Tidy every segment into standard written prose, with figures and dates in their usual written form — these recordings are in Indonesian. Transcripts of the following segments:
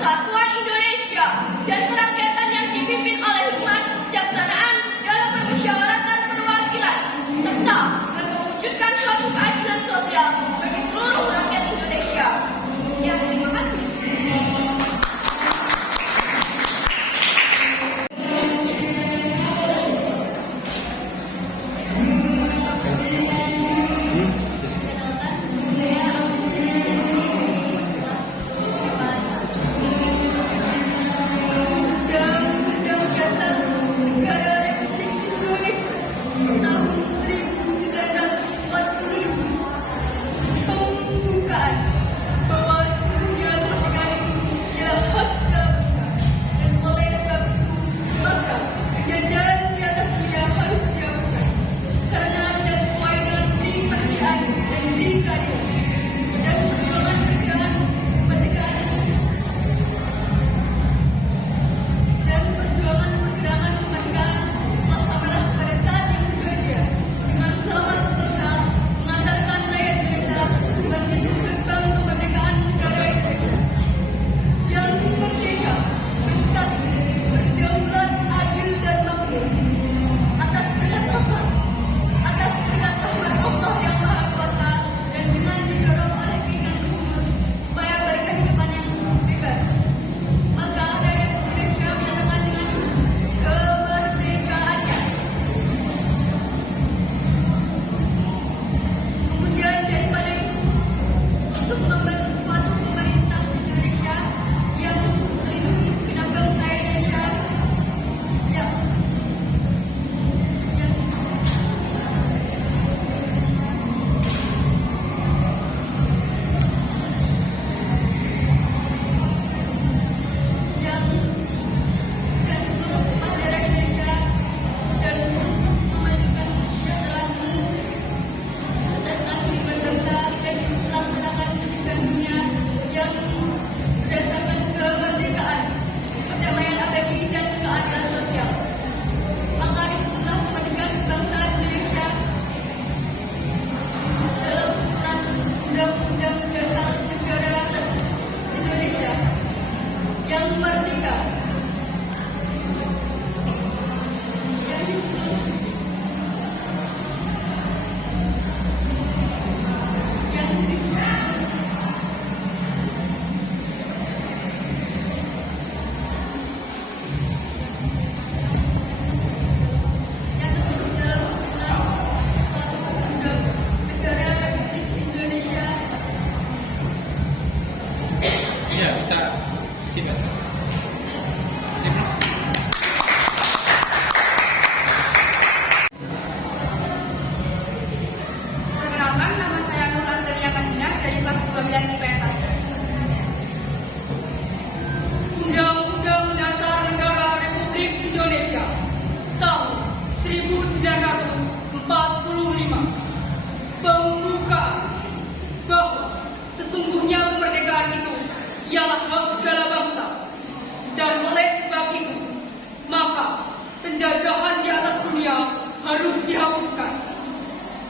Persatuan Indonesia dan kerakyatan yang dipimpin oleh hikmat kebijaksanaan dalam permusyawaratan perwakilan serta dengan mewujudkan hak keadilan sosial bagi seluruh rakyat Indonesia. Ya, terima kasih. Perkenalkan, nama saya Nur Andrea Madinah dari kelas 12 IPS 1. Undang-Undang Dasar Negara Republik Indonesia tahun 1945 membuka bahwa sesungguhnya kemerdekaan itu ialah hak segala bangsa, dan oleh sebab itu maka penjajahan di atas dunia harus dihapuskan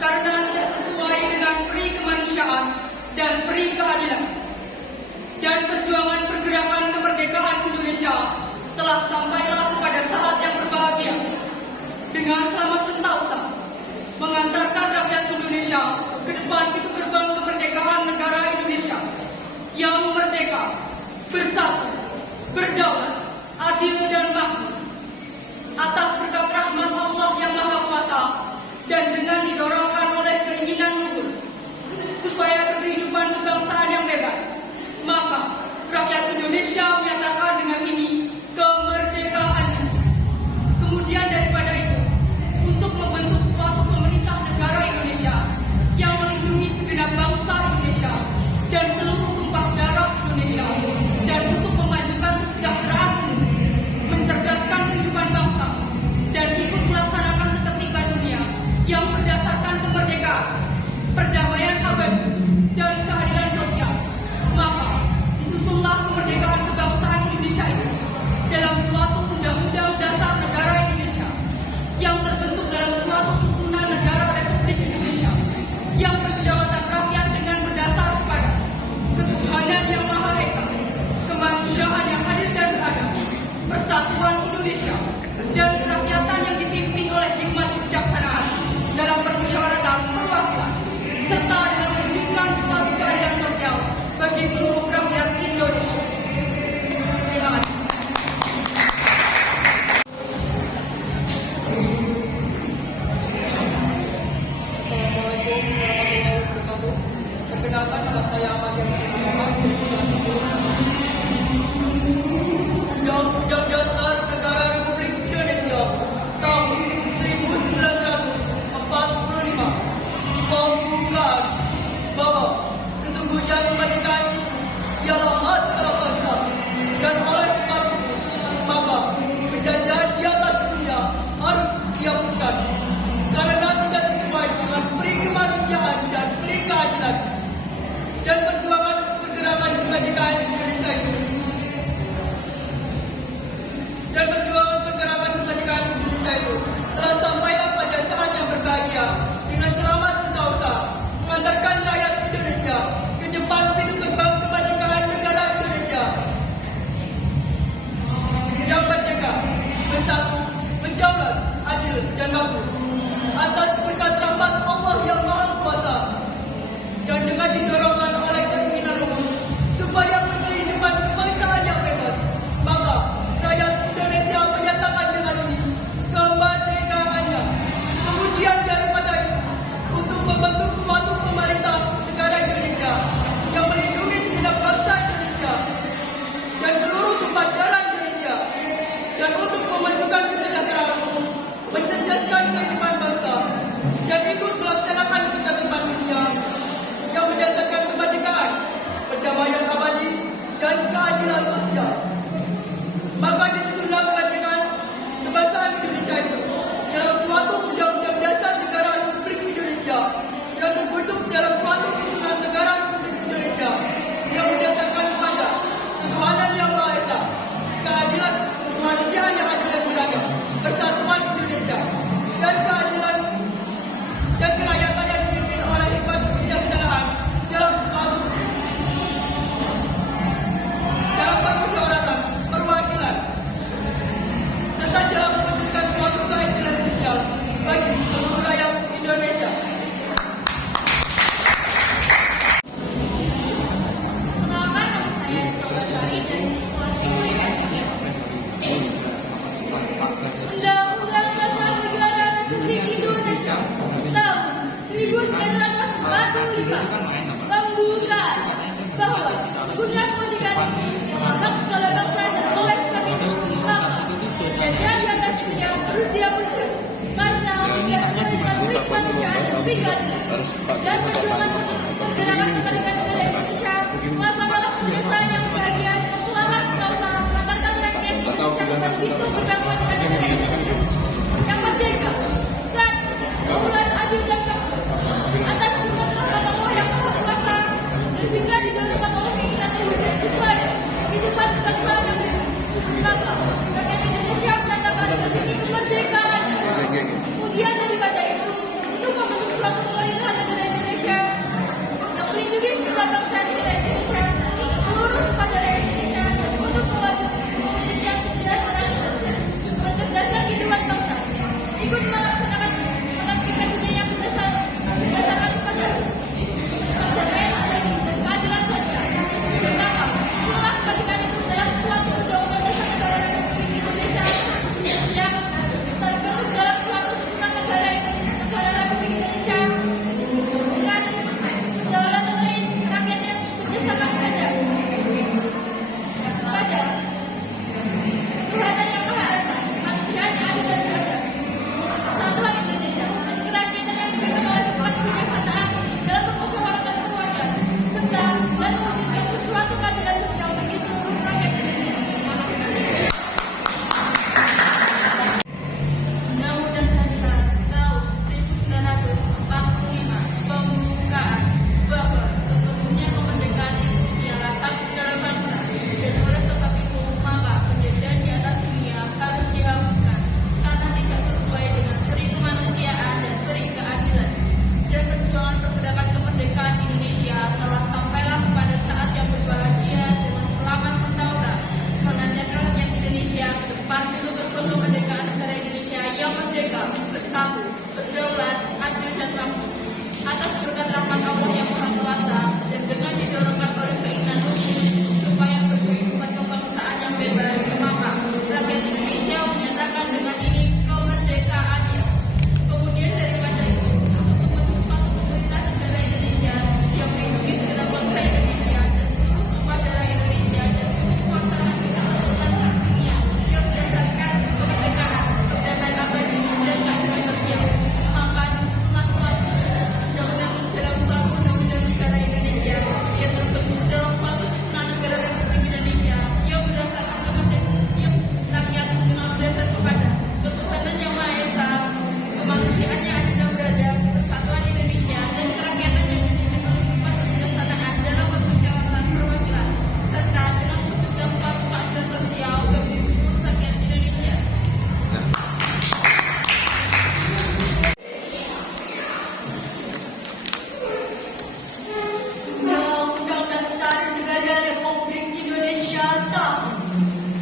karena tidak sesuai dengan peri kemanusiaan dan peri keadilan. Dan perjuangan pergerakan kemerdekaan Indonesia telah sampailah pada saat yang berbahagia dengan selamat sentosa mengantarkan rakyat Indonesia ke depan pintu gerbang kemerdekaan negara Indonesia yang merdeka, bersatu, berdaulat, adil dan makmur atas berkat rahmat Allah yang Maha Kuasa dan dengan didorongkan oleh keinginan luhur supaya berkehidupan kebangsaan yang bebas, maka rakyat Indonesia menyatakan dengan ini kemerdekaannya. Kemudian daripada itu, untuk membentuk suatu pemerintah negara Indonesia yang melindungi segenap bangsa Indonesia dan seluruh tumpah darah Indonesia, dan untuk memajukan kesejahteraan umum, mencerdaskan kehidupan bangsa, dan ikut melaksanakan ketertiban dunia yang berdasarkan kemerdekaan, perdamaian abadi, dan keadilan sosial, maka disusunlah kemerdekaan kebangsaan Indonesia itu itu berdampak pada negara Indonesia yang merdeka, satu, keadilan adil dan makmur atas berkat rahmat Allah yang Maha Kuasa, dan juga didorongkan oleh keinginan luhur supaya kehidupan kebangsaan yang bebas. Maka rakyat Indonesia menyatakan memiliki kemerdekaan. Kemudian daripada itu, untuk membentuk suatu pemerintahan negara Indonesia yang melindungi segala bangsa negara Indonesia, seluruh kepada rakyat Indonesia untuk mewujudkan kesejahteraan, mencerdaskan kehidupan bangsa, ikut melaksanakan prinsip yang berdasarkan pada perdamaian dan keadilan sosial. Maka, setelah kemerdekaan itu dalam suatu undang-undang dasar negara Republik Indonesia yang terbentuk dalam suatu susunan negara Republik Indonesia dengan kedaulatan rakyat yang berdasarkan pada ketuhanan yang Maha Esa, kemanusiaan yang adil dan beradab, persatuan Indonesia, dan kerakyatan yang dipegang oleh hikmat kebijaksanaan dalam permusyawaratan rakyat, serta dan mewujudkan suatu keadilan sosial bagi seluruh rakyat Indonesia. Undang-Undang Dasar tahun 1945 pembukaan bahwa sesungguhnya kemerdekaan itu ialah hak segala bangsa, dan oleh sebab itu maka penjajahan di atas dunia harus dihapuskan karena tidak sesuai dengan peri kemanusiaan dan peri keadilan. Dan perjuangan pergerakan kemerdekaan Indonesia telah sampailah kepada saat yang berbahagia dengan selamat sentosa, menandakan rakyat Indonesia ke depan menuntut kemerdekaan negara Indonesia yang merdeka, bersatu, berdaulat, adil dan makmur atas berkat rahmat Allah yang Maha Kuasa, dan dengan didorongkan oleh keinginan luhur supaya berkehidupan kebangsaan yang bebas, maka rakyat Indonesia menyatakan dengan ini kemerdekaannya. Kemudian daripada itu, untuk membentuk suatu pemerintah negara Indonesia yang melindungi segala bangsa Indonesia dan seluruh tumpah darah Indonesia dan untuk pelaksanaan keputusan dunia yang berdasarkan kemerdekaan, perdamaian abadi dan keadilan sosial, maka disusunlah suatu undang-undang dalam suatu undang-undang negara Indonesia yang terbentuk dalam suatu susunan negara Republik Indonesia yang berdasarkan kemerdekaan yang rakyat dengan berdasar kepada ketuhanan yang Maha Esa, kemanusiaan yang adil dan beradab, persatuan Indonesia dan kerakyatan yang dipimpin oleh hikmat kebijaksanaan dalam permusyawaratan perwakilan, serta dengan mewujudkan suatu keadilan sosial bagi seluruh rakyat Indonesia. Undang-Undang Dasar Negara Republik Indonesia tahun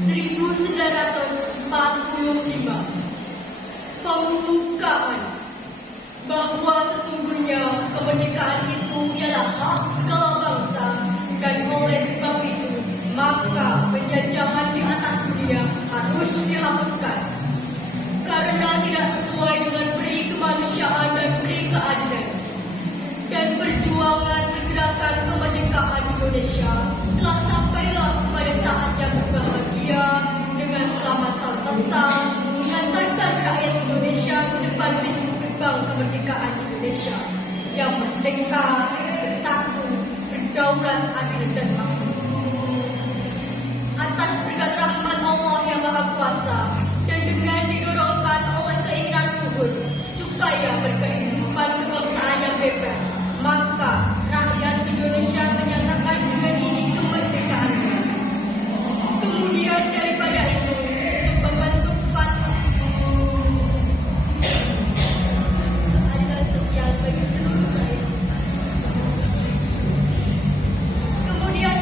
1945 pembukaan bahwa sesungguhnya kemerdekaan itu ialah hak segala bangsa, dan oleh sebab itu maka penjajahan di atas dunia harus dihapuskan karena tidak sesuai dengan peri kemanusiaan dan peri keadilan. Dan perjuangan pergerakan kemerdekaan Indonesia telah sampailah kepada saat yang berbahagia dengan selamat sentosa, mengantarkan rakyat Indonesia ke depan pintu gerbang kemerdekaan Indonesia yang merdeka, bersatu, berdaulat, adil dan makmur. Atas berkat rahmat Allah yang Maha Kuasa dan dengan didorongkan oleh keinginan luhur supaya berkehidupan kebangsaan yang bebas, maka rakyat Indonesia menyatakan dengan ini kemerdekaannya. Kemudian daripada itu, untuk membentuk suatu keadilan sosial bagi seluruh rakyat. Kemudian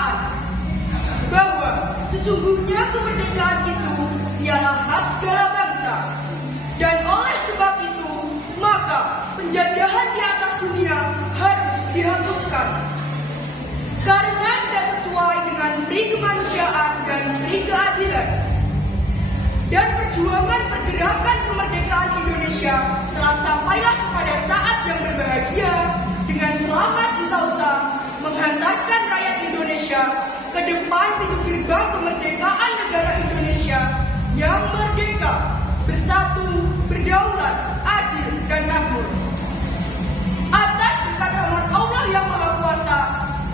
kemanusiaan, bahwa sesungguhnya kemerdekaan itu ialah hak segala bangsa, dan oleh sebab itu maka penjajahan di atas dunia harus dihapuskan karena tidak sesuai dengan peri kemanusiaan dan peri keadilan. Dan perjuangan pergerakan kemerdekaan Indonesia telah sampailah kepada saat yang berbahagia dengan selamat sentosa menghantarkan rakyat Indonesia ke depan pintu gerbang kemerdekaan negara Indonesia yang merdeka, bersatu, berdaulat, adil, dan makmur. Atas berkat rahmat Allah yang Maha Kuasa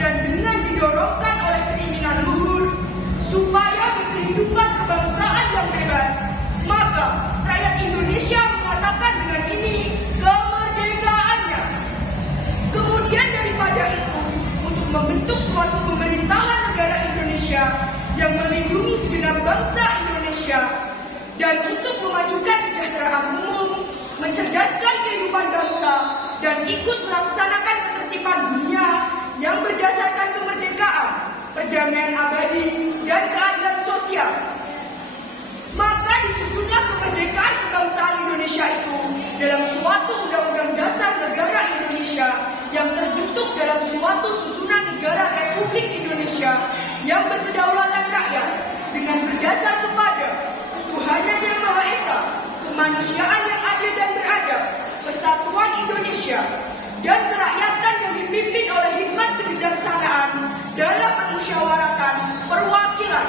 dan dengan didorongkan oleh keinginan luhur supaya berkehidupan kebangsaan yang bebas, maka rakyat Indonesia mengatakan dengan ini kemerdekaannya. Kemudian daripada itu, untuk membentuk suatu pemerintahan negara Indonesia yang melindungi segenap bangsa Indonesia dan untuk memajukan kesejahteraan umum, mencerdaskan kehidupan bangsa, dan ikut melaksanakan ketertiban dunia yang berdasarkan kemerdekaan, perdamaian abadi, dan keadilan sosial. Maka disusunlah kemerdekaan kebangsaan Indonesia itu dalam suatu undang-undang dasar negara Indonesia yang terbentuk dalam suatu susunan negara Republik Indonesia yang berkedaulatan rakyat dengan berdasar kepada ketuhanan yang Maha Esa, kemanusiaan yang adil dan beradab, persatuan Indonesia, dan kerakyatan yang dipimpin oleh hikmat kebijaksanaan dalam permusyawaratan perwakilan,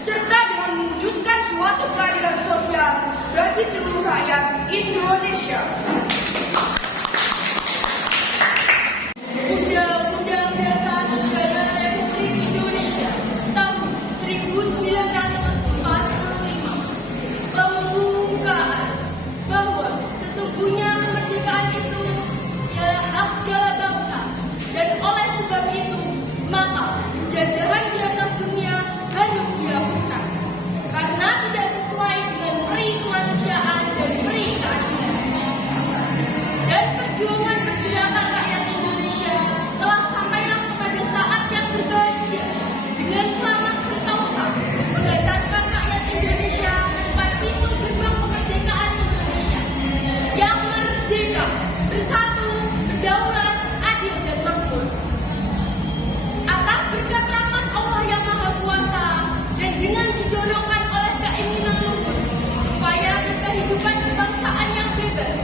serta dengan mewujudkan suatu keadilan sosial bagi seluruh rakyat Indonesia. Undang-Undang Dasar Negara Republik Indonesia tahun 1945 pembukaan bahwa sesungguhnya kemerdekaan itu ialah hak segala bangsa, dan oleh sebab itu maka penjajahan di atas dunia harus dihapuskan karena tidak sesuai dengan peri kemanusiaan dan peri keadilan. Dan perjuangan pergerakan rakyat Indonesia telah sampailah kepada saat yang berbahagia dengan selamat sentosa menghantarkan rakyat Indonesia ke depan pintu gerbang kemerdekaan Indonesia yang merdeka, bersatu, berdaulat, adil, dan makmur. Atas berkat rahmat Allah yang Maha Kuasa dan dengan didorongkan oleh keinginan luhur supaya berkehidupan kebangsaan yang bebas,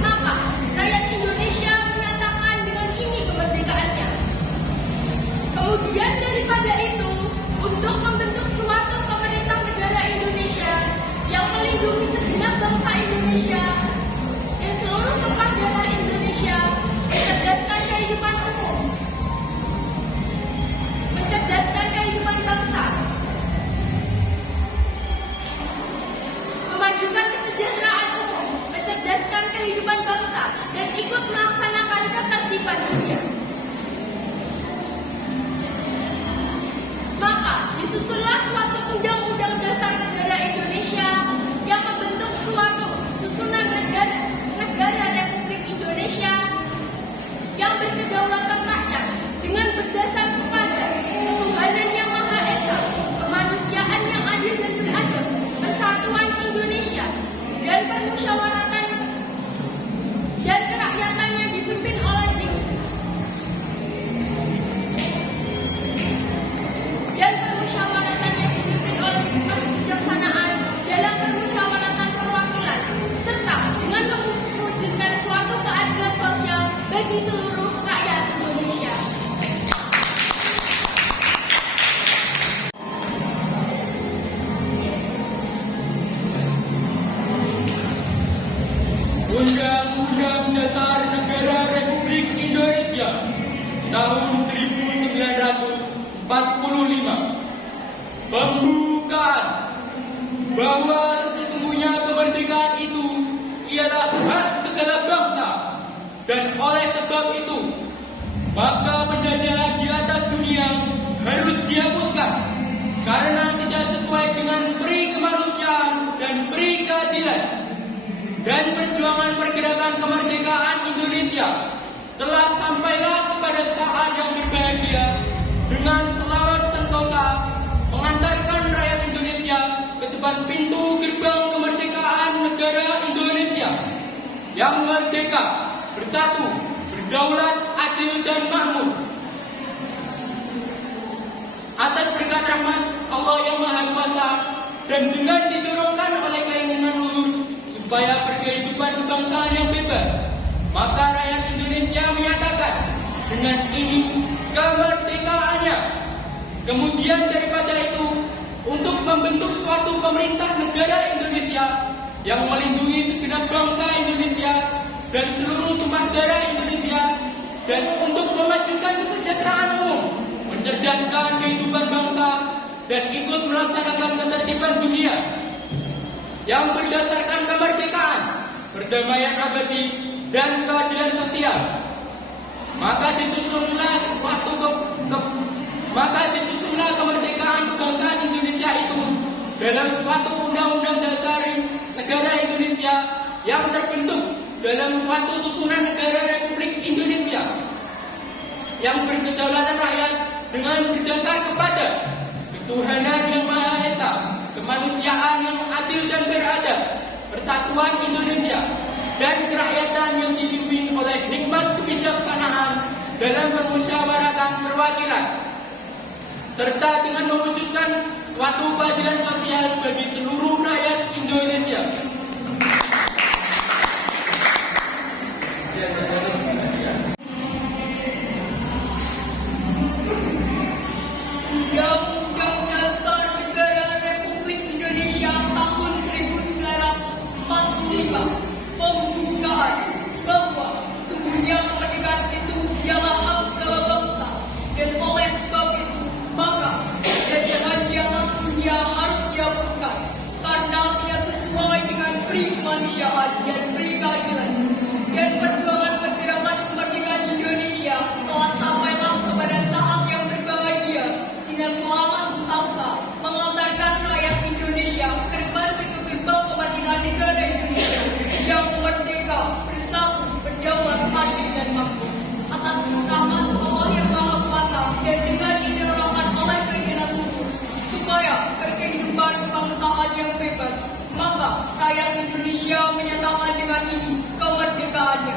maka rakyat Indonesia menyatakan dengan ini kemerdekaannya. Kemudian daripada itu, untuk membentuk suatu pemerintah negara Indonesia yang melindungi segenap bangsa Indonesia dan seluruh tumpah darah Indonesia, mencerdaskan kehidupan umum, mencerdaskan kehidupan bangsa, memajukan kesejahteraan umum, mencerdaskan kehidupan bangsa, dan ikut melaksanakan ketertiban dunia. Maka disusunlah suatu undang-undang dasar negara Indonesia yang membentuk suatu susunan negara Republik Indonesia yang berkedaulatan rakyat dengan berdasar kepada ketuhanan yang Maha Esa, kemanusiaan yang adil dan beradab, persatuan Indonesia, dan permusyawaratan dan kerakyatan yang dipimpin oleh hikmat kebijaksanaan dalam permusyawaratan perwakilan, serta dengan mewujudkan suatu keadilan sosial bagi seluruh rakyat Indonesia. Undang-Undang Dasar Negara Republik Indonesia tahun 1945 pembukaan bahwa sesungguhnya kemerdekaan itu ialah hak segala bangsa, dan oleh sebab itu maka penjajahan di atas dunia harus dihapuskan karena tidak sesuai dengan peri kemanusiaan dan peri keadilan. Dan perjuangan pergerakan kemerdekaan Indonesia telah sampailah kepada saat yang berbahagia dengan selamat yang merdeka, bersatu, berdaulat, adil, dan makmur. Atas berkat rahmat Allah yang Maha Kuasa dan dengan didorongkan oleh keinginan luhur supaya berkehidupan kebangsaan yang bebas, maka rakyat Indonesia menyatakan dengan ini kemerdekaannya. Kemudian daripada itu, untuk membentuk suatu pemerintah negara Indonesia yang melindungi segenap bangsa Indonesia dan seluruh tumpah darah Indonesia, dan untuk memajukan kesejahteraan umum, mencerdaskan kehidupan bangsa, dan ikut melaksanakan ketertiban dunia yang berdasarkan kemerdekaan, perdamaian abadi, dan keadilan sosial. Maka disusunlah kemerdekaan kebangsaan Indonesia itu dalam suatu undang-undang dasar negara Indonesia yang terbentuk dalam suatu susunan negara Republik Indonesia yang berkedaulatan rakyat dengan berdasar kepada ketuhanan yang Maha Esa, kemanusiaan yang adil dan beradab, persatuan Indonesia, dan kerakyatan yang dipimpin oleh hikmat kebijaksanaan dalam permusyawaratan perwakilan, serta dengan mewujudkan suatu keadilan sosial bagi seluruh rakyat Indonesia. Undang-Undang Dasar Negara Republik Indonesia tahun 1945 pembukaan bahwa sesungguhnya kemerdekaan itu ialah hak segala bangsa, dan oleh sebab itu maka penjajahan di atas dunia harus dihapuskan karena tidak sesuai dengan pri kemanusiaan dan pri keadilan. Dan perjuangan pergerakan kemerdekaan Indonesia telah sampailah kepada saat yang berbahagia dengan selamat sentosa mengantarkan rakyat Indonesia ke depan pintu gerbang kemerdekaan negara Indonesia yang merdeka, bersatu, berdaulat, adil, dan makmur. Atas rahmat Allah yang Maha Kuasa dan dengan didorongkan oleh keinginan luhur supaya berkehidupan kebangsaan yang bebas, maka rakyat Indonesia menyatakan dengan ini kemerdekaannya.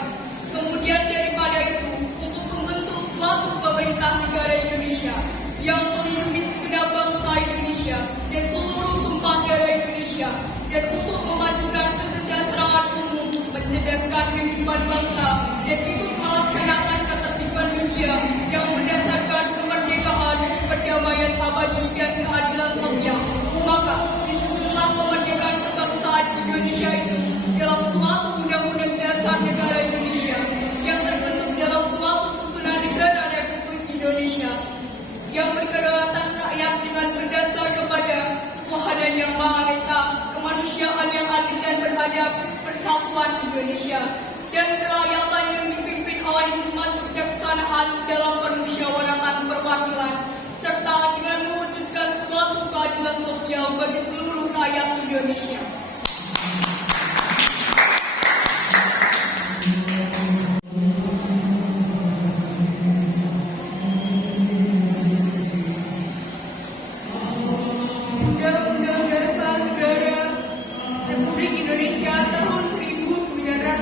Kemudian daripada itu, untuk membentuk suatu pemerintah negara Indonesia yang melindungi segenap bangsa Indonesia dan seluruh tumpah darah Indonesia, dan untuk memajukan kesejahteraan umum, mencerdaskan kehidupan bangsa, dan ikut melaksanakan ketertiban dunia yang berdasarkan kemerdekaan, perdamaian abadi, dan keadilan sosial. Maka disusunlah kemerdekaan kebangsaan Indonesia itu dalam suatu undang-undang dasar negara Indonesia yang terbentuk dalam suatu susunan negara Republik Indonesia yang berkedaulatan rakyat dengan berdasar kepada ketuhanan yang Maha Esa, kemanusiaan yang adil dan beradab, persatuan Indonesia, dan kerakyatan yang dipimpin oleh hikmat kebijaksanaan dalam permusyawaratan perwakilan, serta dengan mewujudkan suatu keadilan sosial bagi seluruh rakyat Indonesia. Undang-Undang Dasar Negara Republik Indonesia tahun 1945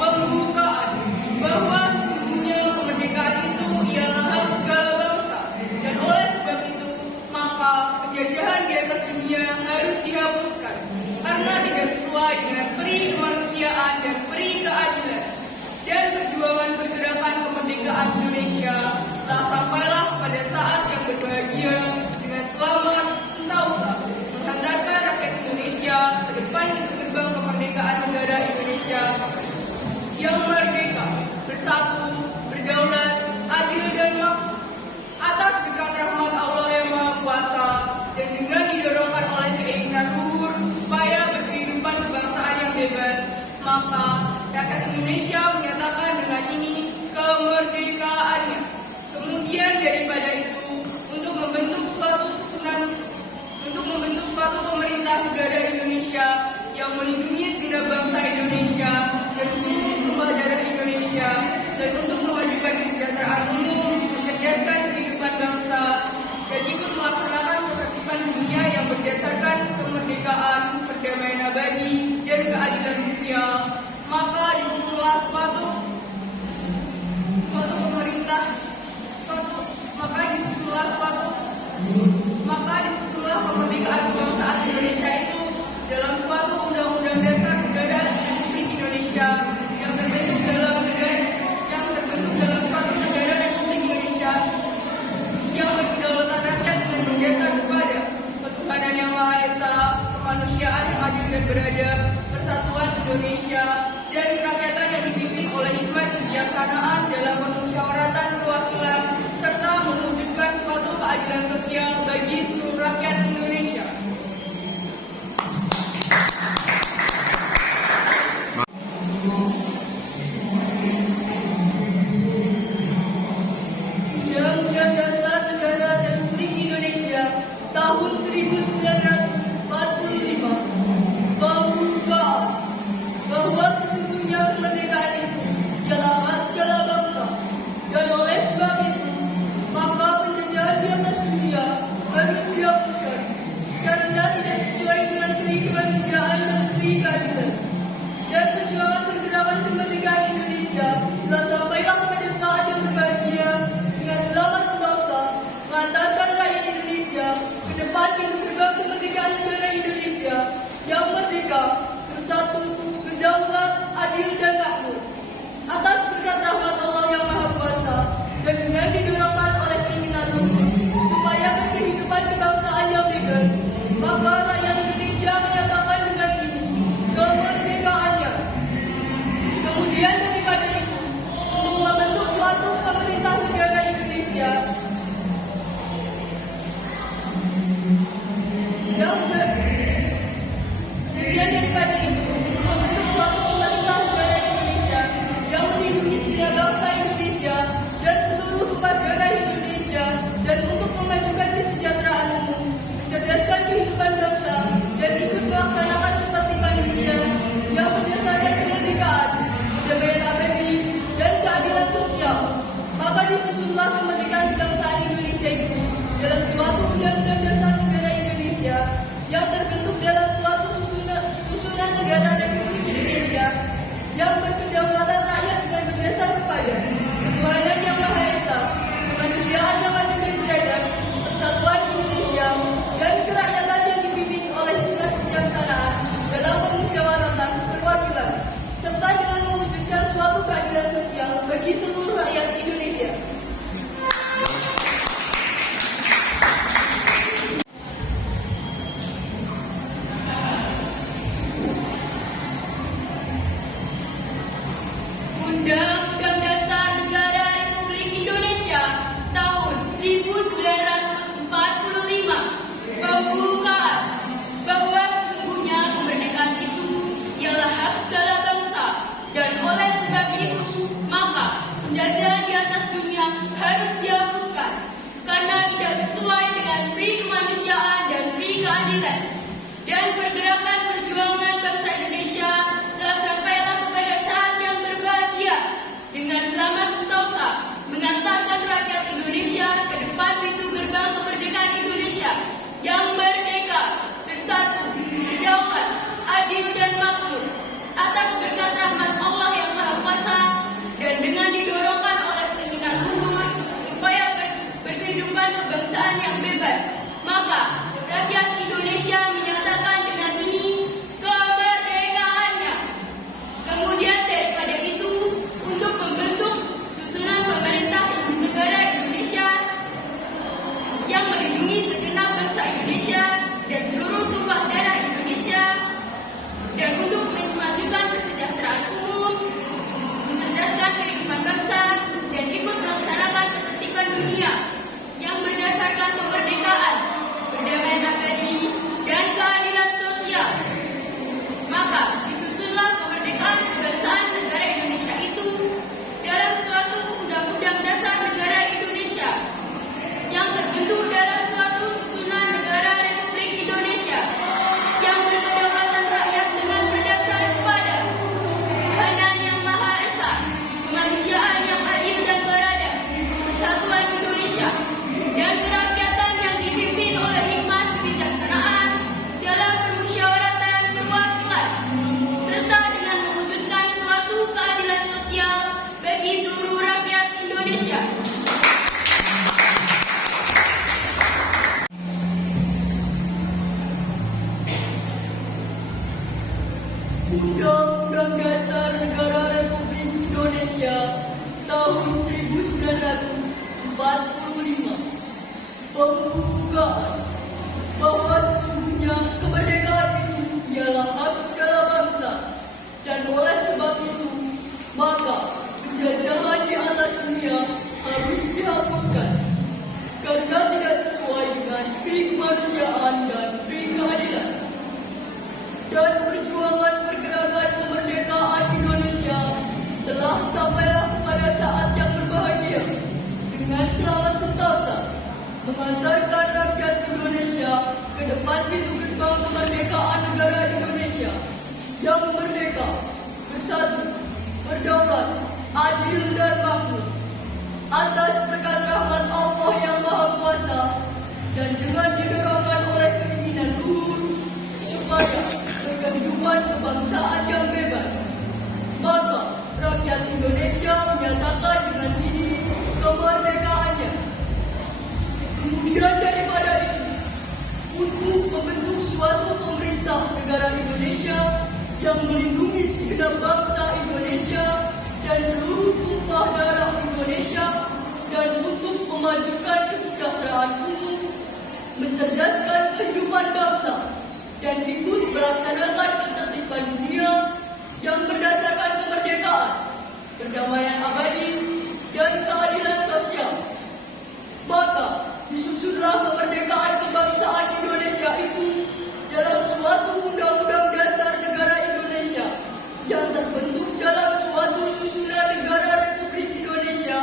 pembukaan bahwa sesungguhnya kemerdekaan itu ialah hak segala bangsa, dan oleh sebab itu maka penjajahan di atas dunia harus suatu pemerintah, maka disitulah kemerdekaan kebangsaan Indonesia itu dalam suatu undang-undang dasar negara Republik Indonesia yang terbentuk dalam suatu negara Republik Indonesia yang berkedaulatan rakyat dengan berdasar kepada ketuhanan yang Maha Esa, kemanusiaan yang adil dan beradab, persatuan Indonesia, dan kerakyatan yang dipimpin oleh hikmat kebijaksanaan dalam permusyawaratan perwakilan serta mewujudkan suatu keadilan sosial bagi seluruh rakyat Indonesia. Undang-Undang Dasar Negara Republik Indonesia tahun 1945 membuka bahwa sesungguhnya kemerdekaan itu ialah hak segala bangsa, dan oleh sebab itu maka penjajahan di atas dunia harus dihapuskan karena tidak sesuai dengan peri kemanusiaan dan peri keadilan. Dan perjuangan pergerakan kemerdekaan Indonesia telah sampailah pada saat yang berbahagia dengan selamat sentosa mengantarkan rakyat Indonesia ke depan pintu gerbang kemerdekaan negara Indonesia yang merdeka, bersatu, berdaulat, adil dan makmur. Atas berkat rahmat Allah yang Maha Kuasa dan dengan didorongkan oleh keinginan luhur supaya berkehidupan kebangsaan yang bebas, maka rakyat Indonesia menyatakan dengan ini kemerdekaannya. Kemudian daripada itu, untuk membentuk suatu pemerintah negara Indonesia yang melindungi segenap bangsa Indonesia dan seluruh tumpah darah Indonesia, dan untuk memajukan kesejahteraan umum, mencerdaskan kehidupan bangsa, dan ikut melaksanakan ketertiban dunia yang berdasarkan kemerdekaan, kedamaian abadi, dan keadilan sosial. Maka disusunlah kemerdekaan kebangsaan Indonesia itu dalam suatu undang-undang dasar negara Indonesia yang terbentuk dalam suatu susunan negara Republik Indonesia yang berkedaulatan rakyat dengan berdasar kepada ketuhanan yang Maha Esa, kemanusiaan yang adil dan beradab, persatuan Indonesia, dan kerakyatan yang dipimpin oleh hikmat kebijaksanaan dalam permusyawaratan perwakilan, serta dengan mewujudkan suatu keadilan sosial bagi seluruh rakyat Indonesia. Undang-Undang Dasar Negara Republik Indonesia tahun 1945 membuka bahwa sesungguhnya kemerdekaan itu ialah hak segala bangsa, dan oleh sebab itu maka penjajahan di atas dunia harus dihapuskan karena tidak sesuai dengan peri kemanusiaan dan peri keadilan. Dan pergerakan perjuangan bangsa Indonesia telah sampailah kepada saat yang berbahagia dengan selamat sentosa mengantarkan rakyat Indonesia ke depan pintu gerbang kemerdekaan Indonesia yang merdeka, bersatu, berdaulat, adil dan makmur. Atas berkat rahmat Allah yang Maha Kuasa dan dengan didorongkan oleh keinginan luhur supaya berkehidupan kebangsaan yang bebas, maka rakyat Indonesia menyatakan dengan ini kemerdekaannya. Kemudian daripada itu, untuk membentuk susunan pemerintah negara Indonesia yang melindungi segenap bangsa Indonesia dan seluruh tumpah darah Indonesia, dan untuk memajukan kesejahteraan umum, mengantarkan rakyat Indonesia ke depan pintu gerbang kemerdekaan negara Indonesia yang merdeka, bersatu, berdaulat, adil dan makmur. Atas berkat rahmat Allah yang Maha Kuasa dan dengan didorongkan oleh keinginan luhur supaya berkehidupan kebangsaan yang bebas, maka rakyat Indonesia menyatakan dengan ini kemerdekaannya. Kemudian daripada itu, untuk membentuk suatu pemerintah negara Indonesia yang melindungi segenap bangsa Indonesia dan seluruh tumpah darah Indonesia, dan untuk memajukan kesejahteraan umum, mencerdaskan kehidupan bangsa, dan ikut melaksanakan ketertiban dunia yang berdasarkan kemerdekaan, perdamaian abadi, dan keadilan sosial. Maka disusunlah kemerdekaan kebangsaan Indonesia itu dalam suatu undang-undang dasar negara Indonesia yang terbentuk dalam suatu susunan negara Republik Indonesia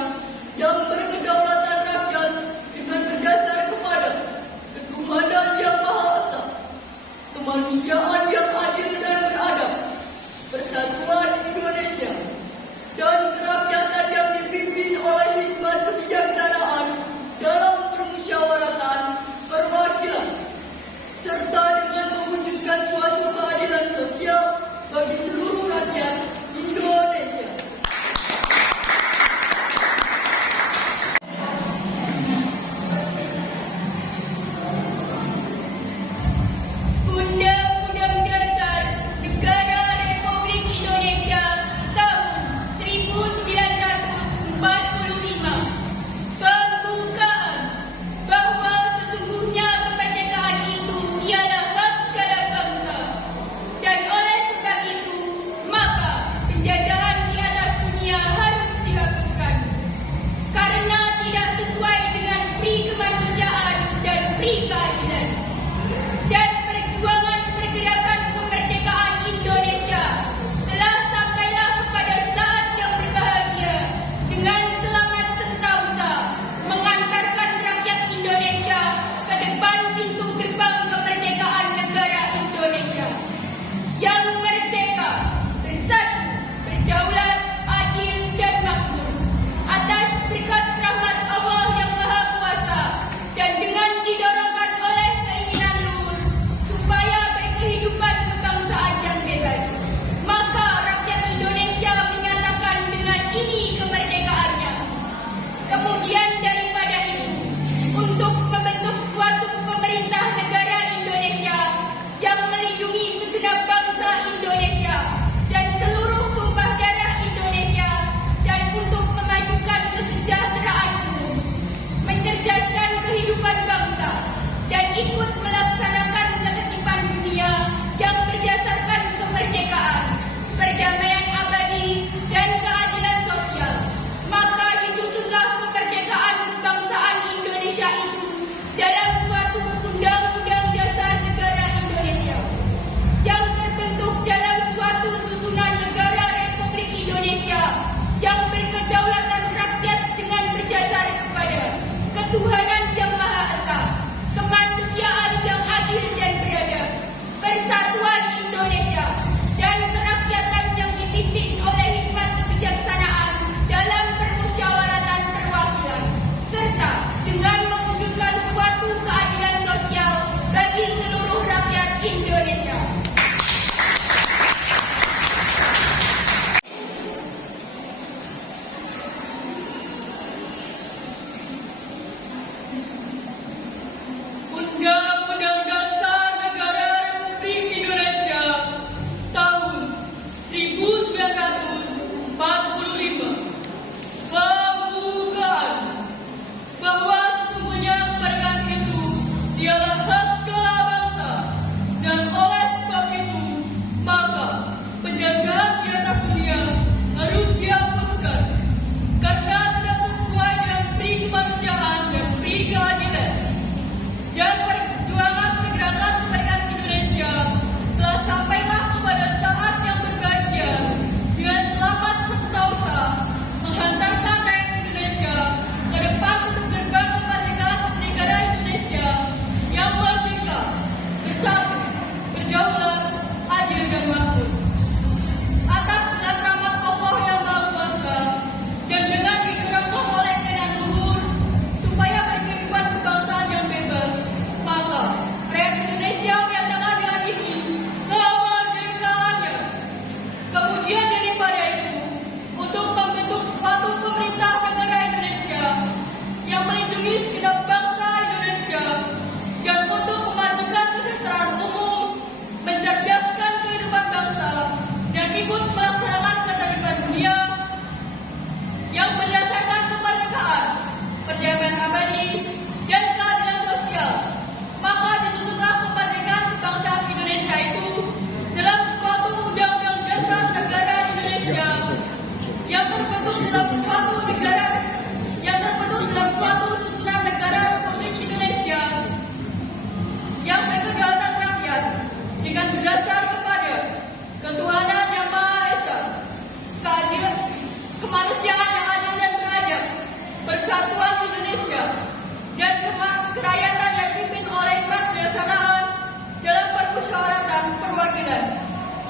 yang berkedaulatan rakyat dengan berdasar kepada ketuhanan yang Maha Esa, kemanusiaan yang adil dan beradab, persatuan Indonesia, dan kerakyatan yang dipimpin oleh hikmah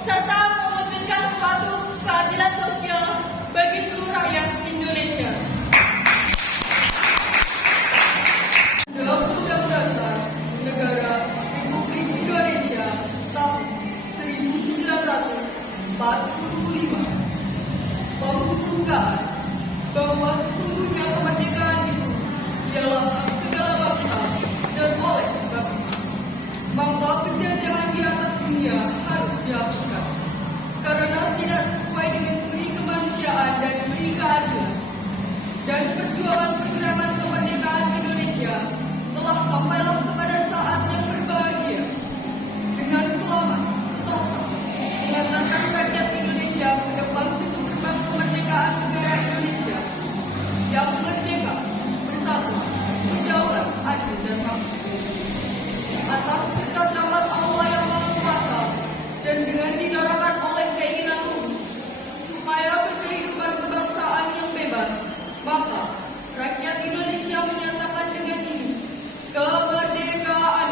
serta mewujudkan suatu keadilan sosial bagi seluruh rakyat Indonesia. Dalam Undang-Undang Dasar Negara Republik Indonesia tahun 1945 membukukan bahwa sesungguhnya kemerdekaan itu ialah hak segala bangsa dan oleh sebab itu maka penjajahan di atas dunia harus dihapuskan karena tidak sesuai dengan peri kemanusiaan dan peri keadilan. Dan perjuangan pergerakan kemerdekaan Indonesia telah sampailah kepada saat yang berbahagia dengan selamat sentosa mengantarkan rakyat Indonesia ke depan pintu gerbang kemerdekaan negara Indonesia yang merdeka, bersatu, berdaulat, adil dan makmur. Atas berkat rahmat Allah yang Maha Kuasa dan dengan didorongkan oleh keinginan umum supaya berkehidupan kebangsaan yang bebas, maka rakyat Indonesia menyatakan dengan ini kemerdekaan.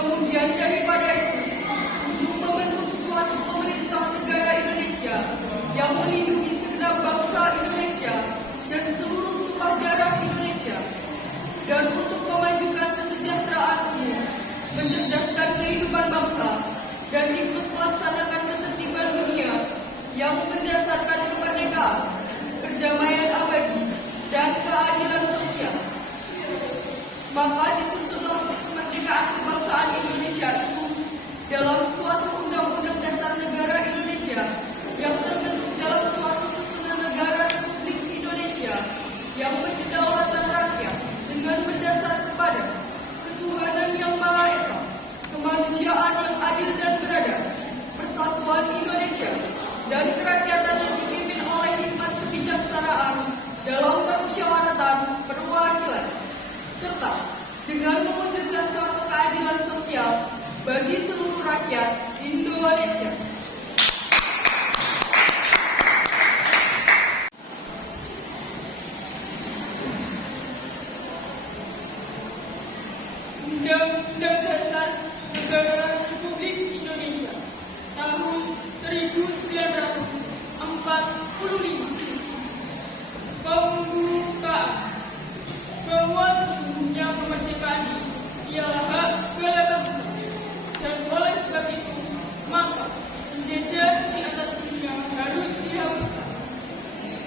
Kemudian daripada itu, untuk membentuk suatu pemerintah negara Indonesia yang melindungi segenap bangsa Indonesia dan seluruh tumpah darah Indonesia, dan untuk memajukan kesejahteraan umum, mencerdaskan kehidupan bangsa, dan ikut melaksanakan ketertiban dunia yang berdasarkan kemerdekaan, perdamaian abadi, dan keadilan sosial. Maka disusunlah kemerdekaan kebangsaan Indonesia itu dalam suatu Undang-Undang Dasar Negara Indonesia yang terbentuk dalam suatu susunan negara Republik Indonesia yang berkedaulatan rakyat dengan berdasar kepada ketuhanan yang Maha Esa, kemanusiaan yang adil dan beradab, persatuan Indonesia, dan kerakyatan yang dipimpin oleh hikmat kebijaksanaan dalam permusyawaratan perwakilan, serta dengan mewujudkan suatu keadilan sosial bagi seluruh rakyat Indonesia. Undang-Undang Dasar Negara Republik Indonesia tahun 1945 membuka bahwa sesungguhnya kemerdekaan ialah hak segala bangsa dan oleh sebab itu maka penjajahan di atas dunia harus dihapuskan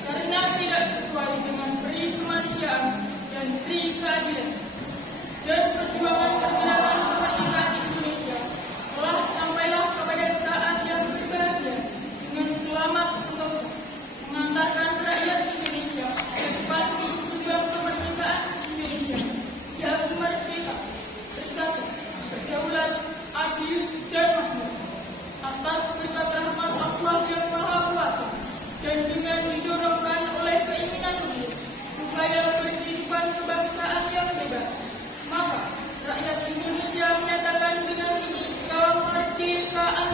karena tidak sesuai dengan peri kemanusiaan dan peri keadilan. Dan perjuangan pergerakan kemerdekaan Indonesia telah sampailah kepada saat yang berbahagia dengan selamat sentosa mengantarkan rakyat Indonesia ke depan tujuan kemerdekaan Indonesia yang merdeka, bersatu, berdaulat, adil dan makmur. Atas berkat rahmat Allah yang Maha Kuasa dan dengan didorongkan oleh keinginan umum supaya berkehidupan kebangsaan yang bebas, maka rakyat Indonesia menyatakan dengan ini kemerdekaan.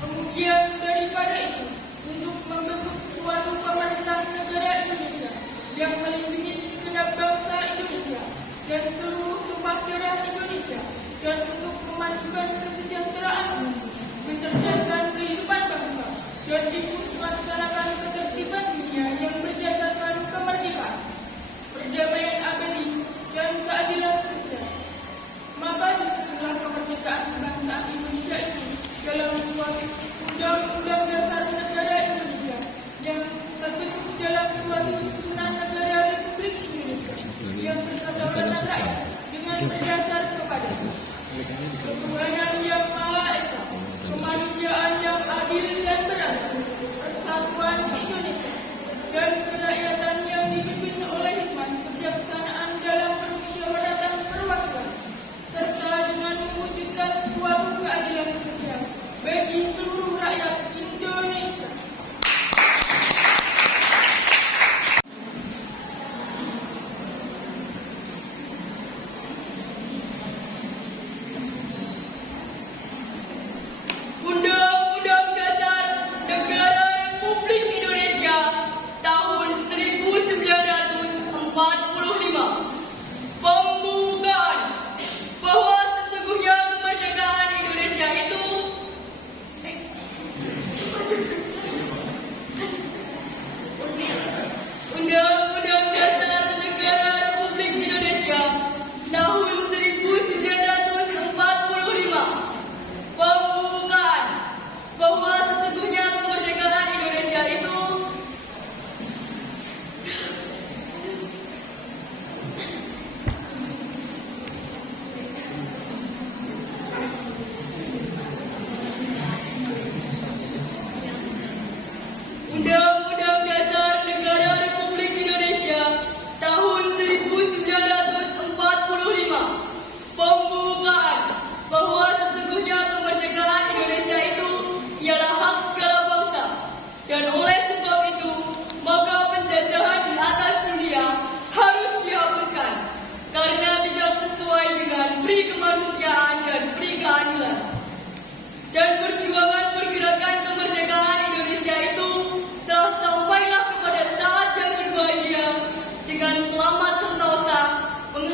Kemudian daripada itu, untuk membentuk suatu pemerintah negara Indonesia yang melindungi segenap bangsa Indonesia dan seluruh tumpah darah Indonesia, dan untuk memajukan kesejahteraan umum, mencerdaskan kehidupan bangsa, dan ikut melaksanakan ketertiban dunia yang berdasarkan kemerdekaan, perdamaian abadi, dan keadilan sosial. Maka disusunlah kemerdekaan kebangsaan Indonesia itu dalam suatu Undang-Undang Dasar Negara Indonesia yang terbentuk dalam suatu susunan negara Republik Indonesia yang berkedaulatan rakyat dengan berdasar kepada ketuhanan yang Maha Esa, kemanusiaan yang adil dan beradab, persatuan Indonesia,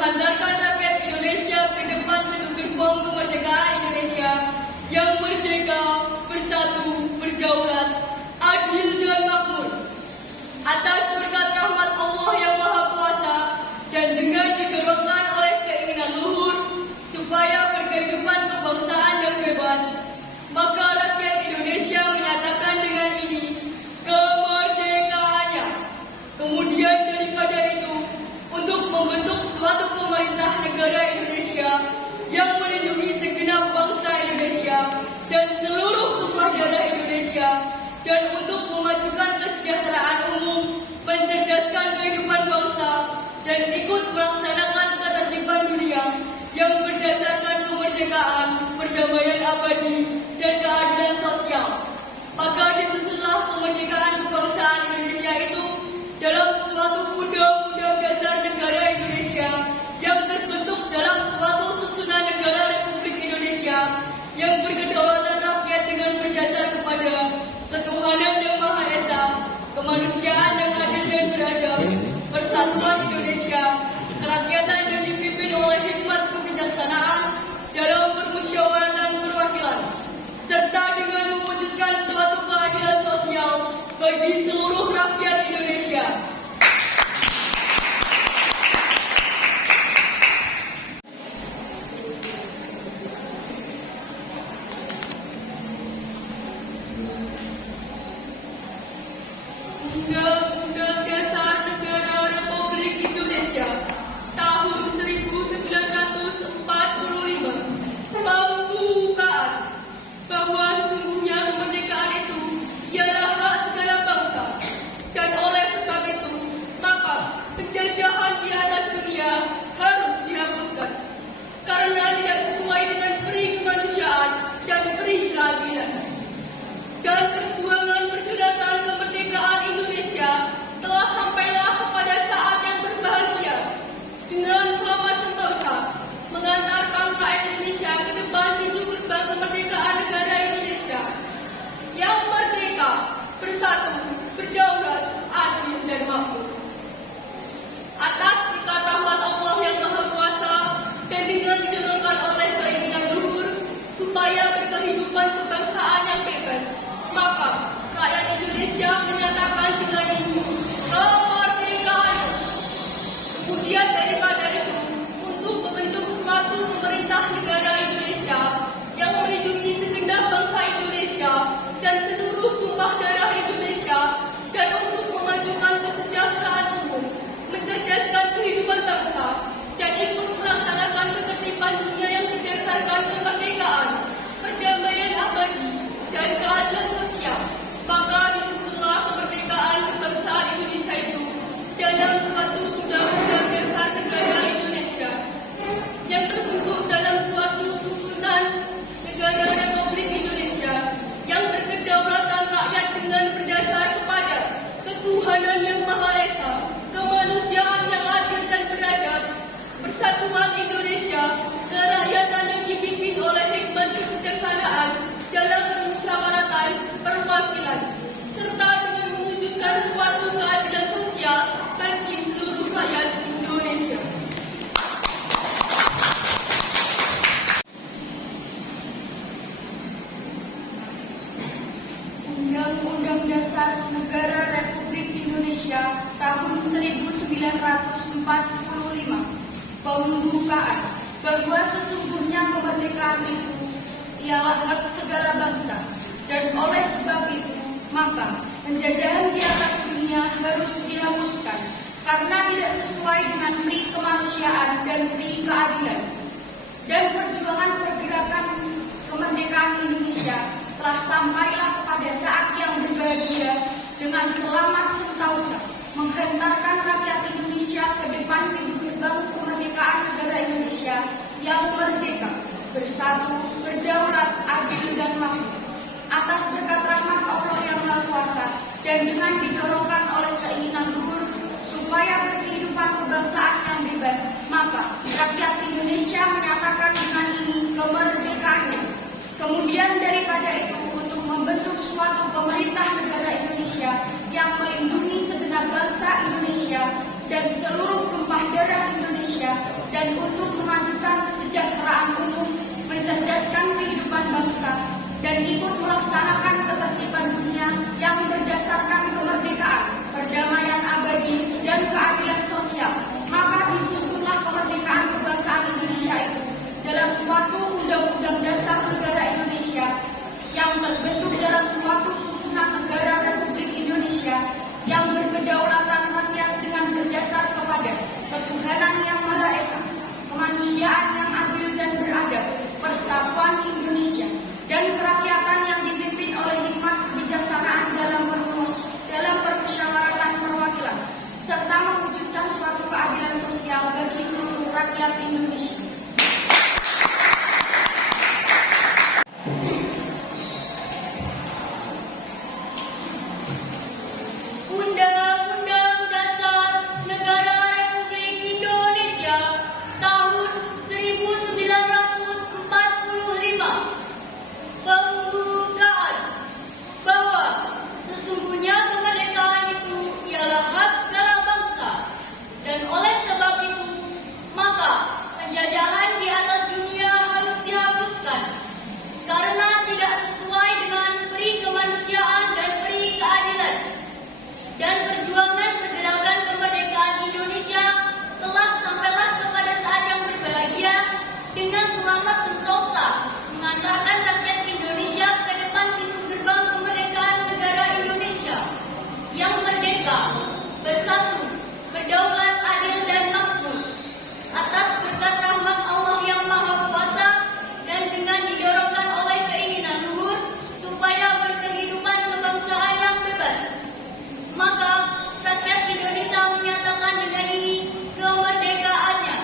menghantarkan rakyat Indonesia ke depan menuju gerbang kemerdekaan Indonesia yang merdeka, bersatu, berdaulat, adil dan makmur. Atas berkat rahmat Allah yang Maha Kuasa dan dengan didorongkan oleh keinginan luhur supaya berkehidupan kebangsaan yang bebas, maka rakyat Indonesia menyatakan dengan ini kemerdekaannya. Kemudian daripada itu, untuk membentuk suatu pemerintah negara Indonesia yang melindungi segenap bangsa Indonesia dan seluruh tumpah darah Indonesia, dan untuk memajukan kesejahteraan umum, mencerdaskan kehidupan bangsa, dan ikut melaksanakan ketertiban dunia yang berdasarkan kemerdekaan, perdamaian abadi, dan keadilan sosial. Maka disusunlah kemerdekaan kebangsaan Indonesia itu dalam suatu undang-undang dasar negara Indonesia yang terbentuk dalam suatu susunan negara Republik Indonesia yang berkedaulatan rakyat dengan berdasar kepada ketuhanan yang Maha Esa, kemanusiaan yang adil dan beradab, persatuan Indonesia, kerakyatan yang dipimpin oleh hikmat kebijaksanaan dalam permusyawaratan perwakilan, serta dengan mewujudkan suatu keadilan sosial bagi seluruh rakyat Indonesia. Undang-Undang Dasar Negara Republik Indonesia tahun 1945 pembukaan bahwa sesungguhnya kemerdekaan itu ialah hak segala bangsa, dan oleh sebab itu maka penjajahan di atas dunia harus dihapuskan karena tidak sesuai dengan peri kemanusiaan dan peri keadilan. Dan perjuangan pergerakan kemerdekaan Indonesia telah sampailah kepada saat yang berbahagia dengan selamat sentosa mengantarkan rakyat Indonesia ke depan pintu gerbang kemerdekaan negara Indonesia yang merdeka, bersatu, berdaulat, adil dan makmur. Atas berkat rahmat Allah yang Maha Kuasa dan dengan didorongkan oleh keinginan luhur supaya berkehidupan kebangsaan yang bebas, maka rakyat Indonesia menyatakan dengan ini kemerdekaan. Kemudian daripada itu, untuk membentuk suatu pemerintah negara Indonesia yang melindungi segenap bangsa Indonesia dan seluruh tumpah darah Indonesia, dan untuk memajukan kesejahteraan umum, mencerdaskan kehidupan bangsa, dan ikut melaksanakan ketertiban dunia yang berdasarkan kemerdekaan, perdamaian abadi, dan keadilan sosial, maka disusunlah kemerdekaan kebangsaan Indonesia itu dalam suatu undang-undang dasar negara Indonesia yang terbentuk dalam suatu susunan negara Republik Indonesia yang berkedaulatan rakyat dengan berdasar kepada ketuhanan yang Maha Esa, kemanusiaan yang adil dan beradab, persatuan Indonesia, kerakyatan yang dipimpin oleh hikmat kebijaksanaan dalam permusyawaratan perwakilan, serta dengan mewujudkan suatu keadilan sosial bagi seluruh rakyat Indonesia. Undang-Undang Dasar Negara Republik Indonesia tahun 1945 pembukaan bahwa sesungguhnya kemerdekaan itu ialah hak segala bangsa, dan oleh sebab itu maka penjajahan di atas dunia harus dihapuskan karena tidak sesuai dengan peri kemanusiaan dan peri keadilan. Dan perjuangan pergerakan kemerdekaan Indonesia telah sampailah pada saat yang berbahagia dengan selamat sentosa menghantarkan rakyat Indonesia ke depan pintu gerbang kemerdekaan negara Indonesia yang merdeka, bersatu, berdaulat, adil dan makmur. Atas berkat rahmat Allah yang Maha Kuasa dan dengan didorongkan oleh keinginan luhur supaya berkehidupan kebangsaan yang bebas, maka rakyat Indonesia menyatakan dengan ini kemerdekaannya. Kemudian daripada itu, untuk membentuk suatu pemerintah negara Indonesia yang melindungi segenap bangsa Indonesia dan seluruh tumpah darah Indonesia dan untuk memajukan kesejahteraan umum, mencerdaskan kehidupan bangsa, dan ikut melaksanakan ketertiban dunia yang berdasarkan kemerdekaan, perdamaian abadi, dan keadilan sosial, maka disusunlah kemerdekaan kebangsaan Indonesia itu dalam suatu undang-undang dasar negara Indonesia yang terbentuk dalam suatu susunan negara Republik Indonesia yang berkedaulatan rakyat dengan berdasar kepada ketuhanan yang Maha Esa, kemanusiaan yang adil dan beradab, persatuan Indonesia, dan kerakyatan yang dipimpin oleh hikmat kebijaksanaan dalam permusyawaratan perwakilan, serta mewujudkan suatu keadilan sosial bagi seluruh rakyat Indonesia. Undang-Undang Dasar Negara Republik Indonesia tahun 1945 pembukaan bahwa sesungguhnya kemerdekaan itu ialah hak segala bangsa, dan oleh sebab itu maka penjajahan di atas dunia harus dihapuskan karena tidak sesuai dengan peri kemanusiaan dan peri keadilan. Dan perjuangan pergerakan kemerdekaan Indonesia telah sampailah kepada saat yang berbahagia dengan selamat sentosa mengantarkan rakyat Indonesia ke depan pintu gerbang kemerdekaan negara Indonesia yang merdeka, bersatu, berdaulat, adil, dan makmur atas berkat rahmat Allah yang Maha Kuasa dan dengan didorongkan oleh keinginan luhur supaya berkehidupan kebangsaan yang bebas. Maka rakyat Indonesia menyatakan dengan ini kemerdekaannya.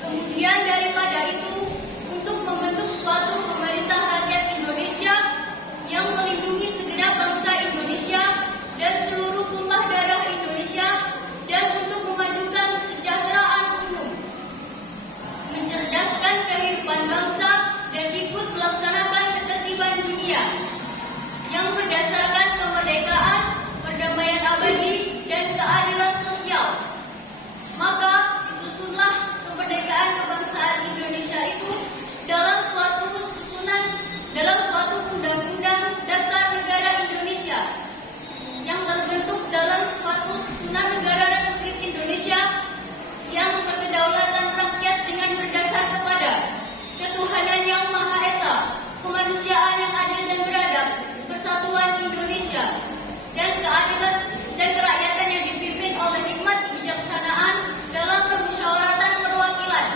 Kemudian daripada itu, untuk membentuk suatu pemerintah rakyat Indonesia yang melindungi segenap bangsa Indonesia dan seluruh tumpah darah Indonesia, dan untuk memajukan kesejahteraan umum, mencerdaskan kehidupan bangsa, dan ikut melaksanakan ketertiban dunia yang berdasarkan kemerdekaan, perdamaian abadi, dan keadilan sosial. Maka disusunlah kemerdekaan kebangsaan Indonesia itu dalam suatu undang-undang dasar negara Indonesia yang terbentuk dalam suatu susunan negara Republik Indonesia yang berkedaulatan rakyat dengan berdasar kepada ketuhanan yang Maha Esa, kemanusiaan yang adil dan beradab, persatuan Indonesia, dan keadilan dan kerakyatan yang dipimpin oleh hikmat kebijaksanaan dalam permusyawaratan perwakilan,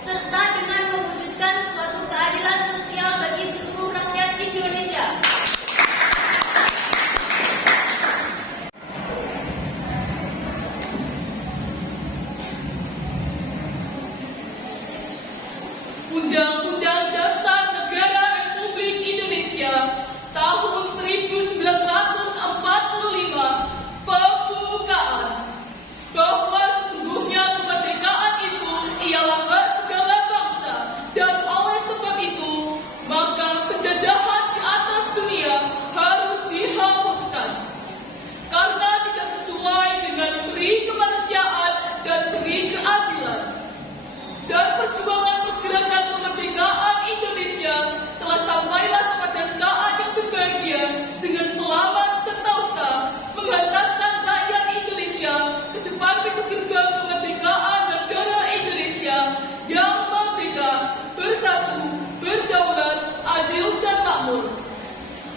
serta dengan mewujudkan suatu keadilan sosial bagi seluruh rakyat Indonesia. Undang-Undang Dasar Negara Republik Indonesia tahun 1945 pembukaan bahwa sesungguhnya kemerdekaan itu ialah hak segala bangsa, dan oleh sebab itu maka penjajahan di atas dunia harus dihapuskan karena tidak sesuai dengan peri kemanusiaan dan peri keadilan. Dan perjuangan pergerakan kemerdekaan Indonesia telah sampailah kepada saat yang berbahagia dengan selamat sentosa mengantarkan rakyat Indonesia ke depan pintu gerbang kemerdekaan negara Indonesia yang merdeka, bersatu, berdaulat, adil, dan makmur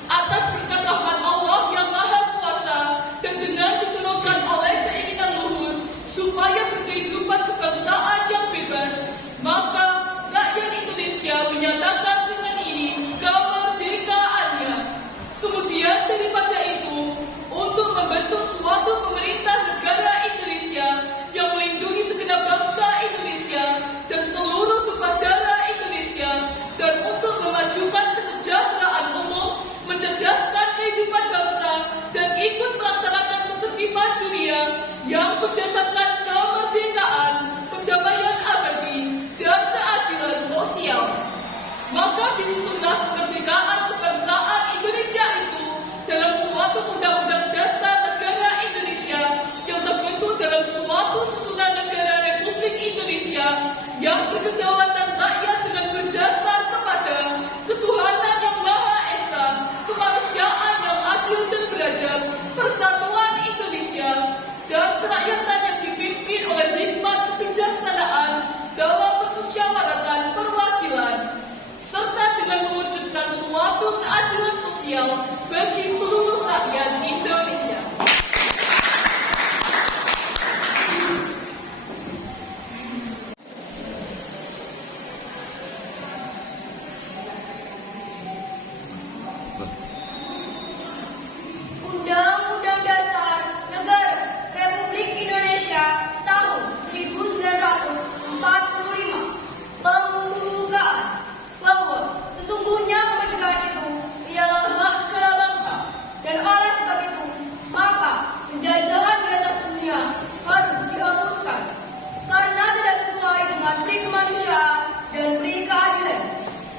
atas berkat rahmat Allah yang Maha Kuasa dan dengan diturunkan oleh keinginan luhur supaya berkehidupan kebangsaan yang bebas. Maka rakyat Indonesia menyatakan dengan ini kemerdekaannya. Kemudian daripada itu, untuk membentuk suatu pemerintah negara Indonesia yang melindungi segenap bangsa Indonesia dan seluruh tumpah darah Indonesia, dan untuk memajukan kesejahteraan umum, mencerdaskan kehidupan bangsa, dan ikut melaksanakan ketertiban dunia yang berdasarkan kemerdekaan, perdamaian abadi, dan keadilan sosial. Maka disusunlah kemerdekaan kebangsaan Indonesia itu dalam suatu undang-undang dasar negara Indonesia sosial bagi seluruh rakyat Indonesia. Undang-Undang Dasar Negara Republik Indonesia tahun 1945 membuka bahwa sesungguhnya kemerdekaan itu ialah hak segala bangsa, dan oleh sebab itu maka penjajahan di atas dunia harus dihapuskan karena tidak sesuai dengan peri kemanusiaan dan peri keadilan.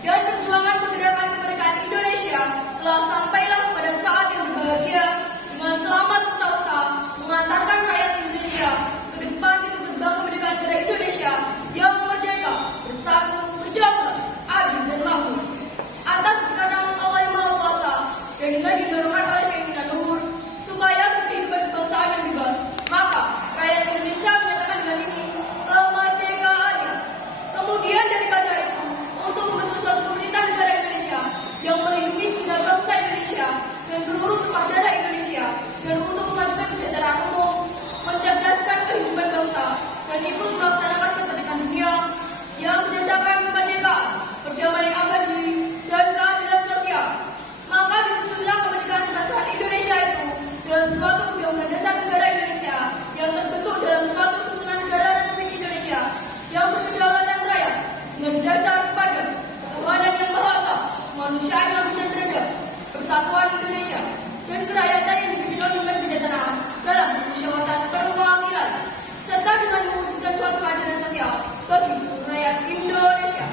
Dan perjuangan pergerakan kemerdekaan Indonesia telah sampailah pada saat yang berbahagia dengan selamat sentosa mengantarkan rakyat Indonesia ke depan pintu gerbang kemerdekaan negara Indonesia yang merdeka, bersatu, berdaulat, adil dan makmur. Atas berkat rahmat Allah yang Maha Kuasa dan dengan didorongkan oleh keinginan luhur supaya kehidupan kebangsaan yang bebas, maka rakyat Indonesia menyatakan dengan ini kemerdekaannya. Kemudian daripada itu, untuk membentuk suatu pemerintah negara Indonesia yang melindungi segenap bangsa Indonesia dan seluruh tumpah darah Indonesia, dan untuk memajukan kesejahteraan umum, mencerdaskan kehidupan bangsa, dan ikut melaksanakan ketertiban dunia yang berdasarkan kemerdekaan, perdamaian abadi, dan keadilan sosial. Maka disusunlah kemerdekaan kebangsaan Indonesia itu dalam suatu undang-undang dasar negara Indonesia yang terbentuk dalam suatu susunan negara Republik Indonesia yang berkedaulatan rakyat dengan berdasar pada ketuhanan yang Maha Esa, kemanusiaan yang adil dan beradab, persatuan Indonesia, dan kerakyatan yang dipimpin oleh kebijaksanaan dalam musyawarah perwakilan, serta dengan mewujudkan suatu keadilan sosial bagi seluruh rakyat Indonesia.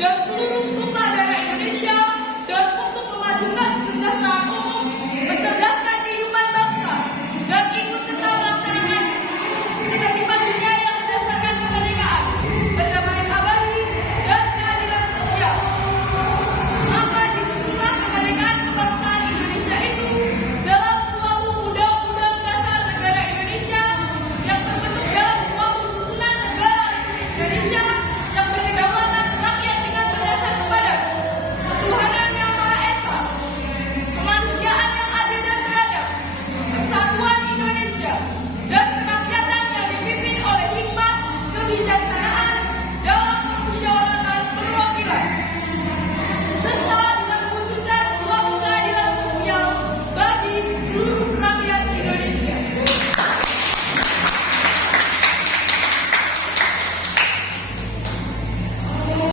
dan seluruh